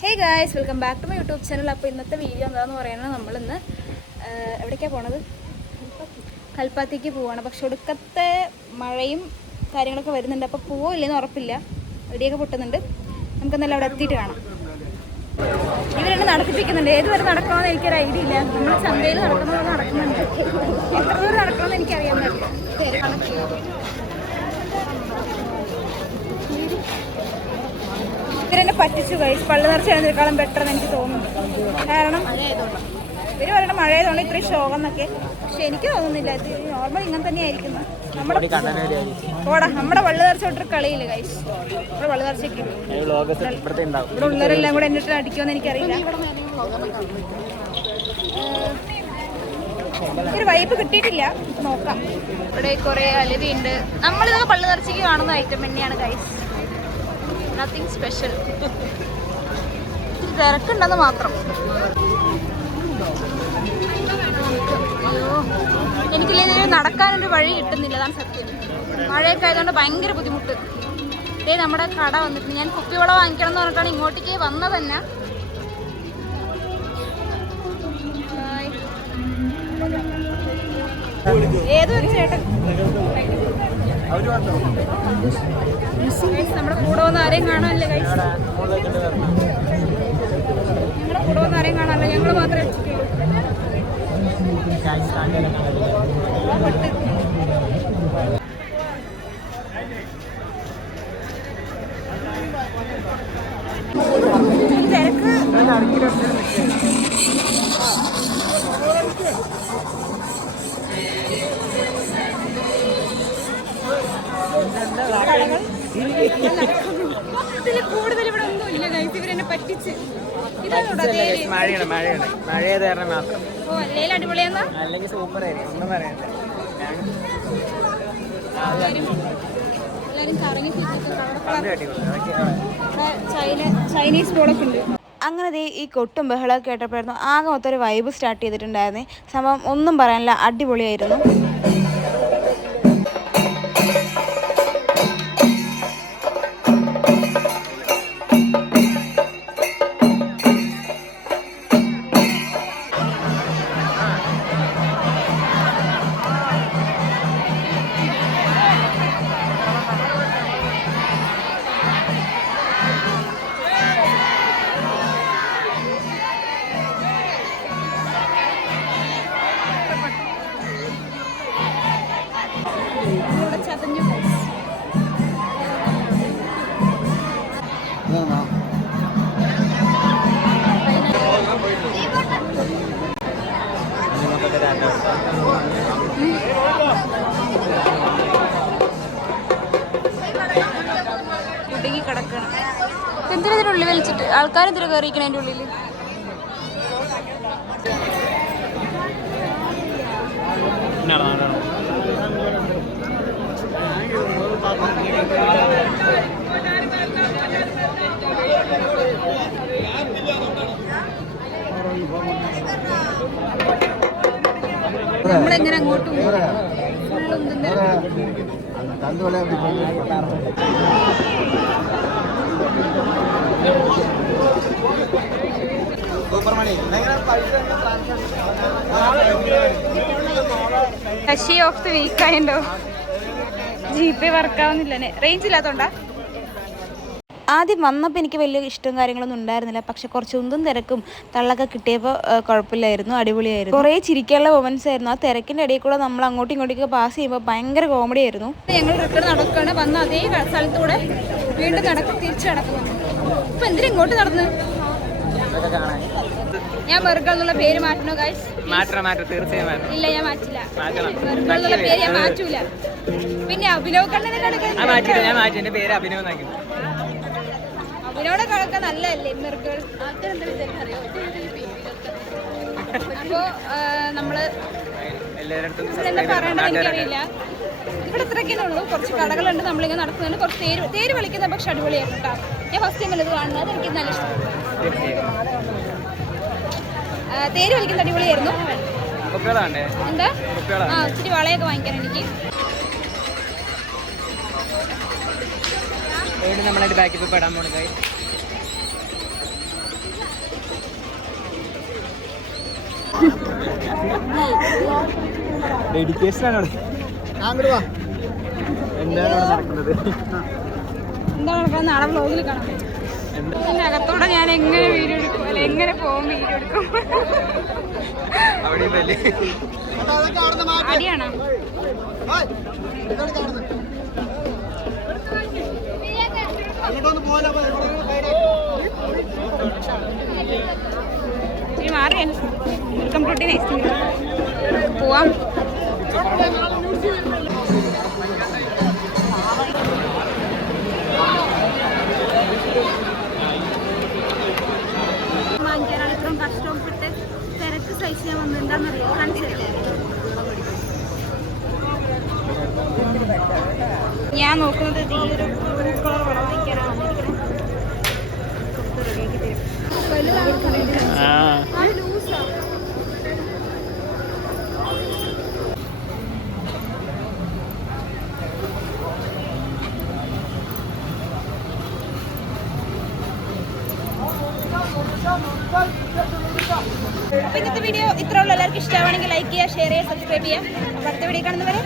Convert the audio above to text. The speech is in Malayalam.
Hey guys welcome back to my YouTube channel അപ്പോൾ ഇന്നത്തെ വീഡിയോ എന്താണെന്ന് പറയുന്നത് നമ്മളിന്ന് എവിടേക്കാണ് പോണത്? കൽപ്പാത്തിക്ക് പോവാണ്. പക്ഷെ ഒടുക്കത്തെ മഴയും കാര്യങ്ങളൊക്കെ വരുന്നുണ്ട്. അപ്പോൾ പോവില്ലെന്ന് ഉറപ്പില്ല. എവിടെയൊക്കെ പൊട്ടുന്നുണ്ട്. നമുക്കെന്നാലും അവിടെ എത്തിയിട്ട് കാണാം. ഇവരെന്നെ നടത്തിപ്പിക്കുന്നുണ്ട്. ഏത് വരെ നടക്കണമെന്ന് എനിക്കൊരു ഐഡിയ ഇല്ല. നമ്മൾ ചന്തയിൽ നടക്കുന്നത് നടക്കുന്നുണ്ട്. എത്ര ദൂരം നടക്കണമെന്ന് എനിക്കറിയാൻ പറ്റില്ല ഇവരെന്നെ പറ്റിച്ചു കഴിച്ചു പള്ളി നിറച്ച് എഴുന്നേക്കാളും ബെറ്റർ എന്ന് എനിക്ക് തോന്നുന്നു. കാരണം ഇവർ പറയുന്ന മഴ ആയതുകൊണ്ട് ഇത്രയും ശോകം എന്നൊക്കെ പക്ഷെ എനിക്ക് തോന്നുന്നില്ല ഇത് നോർമൽ ഇങ്ങനെ തന്നെ ആയിരിക്കുന്നു നമ്മുടെ ഓടാ നമ്മുടെ വള്ളി നിറച്ചോട്ടൊരു കളിയില്ല കൈസ് നമ്മുടെ വള്ളി നിറച്ചൊക്കെ ഇവിടെ ഉള്ളവരെല്ലാം കൂടെ എന്നിട്ട് അടിക്കുമെന്ന് എനിക്കറിയില്ല. ഒരു വൈപ്പ് കിട്ടിയിട്ടില്ല. നോക്കാം. ഇവിടെ കുറെ അലവി ഉണ്ട് നമ്മളിതൊക്കെ പള്ളി നിറച്ചേക്ക് കാണുന്ന ഐറ്റം തന്നെയാണ് കൈസ് നത്തിങ് സ്പെഷ്യൽ ഇത്തിരി തിരക്കുണ്ടെന്ന് മാത്രം. അയ്യോ. നടക്കാനൊരു വഴി കിട്ടുന്നില്ല അതാണ് സത്യം. മഴയൊക്കെ ആയതുകൊണ്ട് ഭയങ്കര ബുദ്ധിമുട്ട്. ഇതേ നമ്മുടെ കട വന്നിട്ട് ഞാൻ കുപ്പിവെള്ളം വാങ്ങിക്കണം എന്ന് പറഞ്ഞിട്ടാണ് ഇങ്ങോട്ടേക്ക് വന്നത് തന്നെ. ഏതൊരു ചേട്ടൻ? നമ്മുടെ കൂടെ വന്ന് ആരെയും കാണാനല്ലേ ഞങ്ങളുടെ കൂടെ വന്ന് ആരെയും കാണാനല്ല ഞങ്ങൾ മാത്രമേ. തിരക്ക് മഴയാണ് മഴയാണ് മഴയത് കാരണം മാത്രം. അല്ലെങ്കിൽ സൂപ്പർ ആയിരിക്കും ഒന്നും പറയണ്ട. ചൈനീസ് ബോളൊക്കെ ഉണ്ട്. അങ്ങനെ ദേ ഈ കൊട്ടും ബഹളമൊക്കെ കേട്ടപ്പോഴായിരുന്നു ആകെ മൊത്തം ഒരു വൈബ് സ്റ്റാർട്ട് ചെയ്തിട്ടുണ്ടായിരുന്നേ. സംഭവം ഒന്നും പറയാനില്ല അടിപൊളിയായിരുന്നു. കിടക്കണം. എന്തിനാ ഉള്ളിൽ വലിച്ചിട്ട്? ആൾക്കാർ എന്തിനാ കയറിയിരിക്കണ അതിന്റെ ഉള്ളിൽ നമ്മളെങ്ങനെ അങ്ങോട്ട് കശി ഓഫ് ദി വീക്ക് ആയല്ലോ ജി പേ വർക്കാവുന്നില്ല റേഞ്ച് ഇല്ലാത്തോണ്ടാ? ആദ്യം വന്നപ്പോൾ എനിക്ക് വലിയ ഇഷ്ടവും കാര്യങ്ങളൊന്നും ഉണ്ടായിരുന്നില്ല. പക്ഷെ കുറച്ച് ഉന്തും തിരക്കും തള്ളൊക്കെ കിട്ടിയപ്പോൾ കുഴപ്പമില്ലായിരുന്നു. അടിപൊളിയായിരുന്നു. കുറേ ചിരിക്കാനുള്ള മൊമെന്റ്സ് ആയിരുന്നു. ആ തിരക്കിന്റെ ഇടയിൽ കൂടെ നമ്മൾ അങ്ങോട്ടും ഇങ്ങോട്ടേക്ക് പാസ് ചെയ്യുമ്പോൾ ഭയങ്കര കോമഡി ആയിരുന്നു. ഞങ്ങൾ റിട്ടേൺ നടക്കുകയാണ്. വന്ന അതേ സ്ഥലത്തൂടെ വീണ്ടും നടക്കും തിരിച്ചു നടക്കുന്നു ഇപ്പൊ എന്തിനാ ഇങ്ങോട്ട് നടന്നു? ഞാൻ മെറുകൾ എന്നുള്ള പേര് മാറ്റണോ ഗൈസ് മാറ്റണം മാറ്റണം. തീർച്ചയായും മാറ്റണം. ഇല്ല ഞാൻ മാറ്റില്ല. മാറ്റണം. മെറുകൾ എന്നുള്ള പേര് ഞാൻ മാറ്റൂല. പിന്നെ അഭിനവ് കണ്ണനെ ആ മാറ്റില്ല ഞാൻ മാറ്റി. പേര് അഭിനവ് എന്നാക്കി. കളൊക്കെ നല്ലതല്ലേ മിറുകൾ അപ്പോ നമ്മൾ പറയണ്ടത് എനിക്കറിയില്ല ഇവിടെ ഇത്രയൊക്കെ ഉള്ളൂ. കുറച്ച് കടകളുണ്ട് നമ്മളിങ്ങനെ നടത്തുന്നുണ്ട് കുറച്ച് തേര് തേര് വിളിക്കുന്ന പക്ഷെ അടിപൊളിയാണ് കേട്ടോ. ഞാൻ ഫസ്റ്റ് ടൈം ഇത് കാണുന്നത്. എനിക്ക് നല്ല ഇഷ്ടപ്പെട്ടു. തേര് വലിക്കുന്ന അടിപൊളിയായിരുന്നു. എന്താ? ആ ഇച്ചിരി വളയൊക്കെ വാങ്ങിക്കാൻ എനിക്ക് അതുകൊണ്ട് നമ്മളതിന്റെ ബാക്കി പോയി പെടാൻ പോണു ഡെഡിക്കേഷൻ ആണ് അങ്ങോട്ട് വാ. എന്താണ് നടക്കുന്നത്? അകത്തോടെ ഞാൻ എങ്ങനെ വീഡിയോ എടുക്കും? അല്ല എങ്ങനെ പോകും വീഡിയോ എടുക്കും? അടിയാണോ? ഇച്ചിരി മാറി. വെൽക്കം ടു നെക്സ്റ്റ് പോവാം. വാങ്ങിക്കാനാണ് ഇത്രയും കഷ്ടപ്പെട്ട് തിരക്ക് സഹിച്ച് ഞാൻ നോക്കുന്നത് ഈ ഒരു കളർ വളം വാങ്ങിക്കാനാണ് അപ്പൊ ഇന്നത്തെ വീഡിയോ ഇത്ര എല്ലാവർക്കും ഇഷ്ടമാണെങ്കിൽ ലൈക്ക് ചെയ്യുക ഷെയർ ചെയ്യുക സബ്സ്ക്രൈബ് ചെയ്യുക. അപ്പൊ അടുത്ത വീഡിയോ കാണുന്നവരെ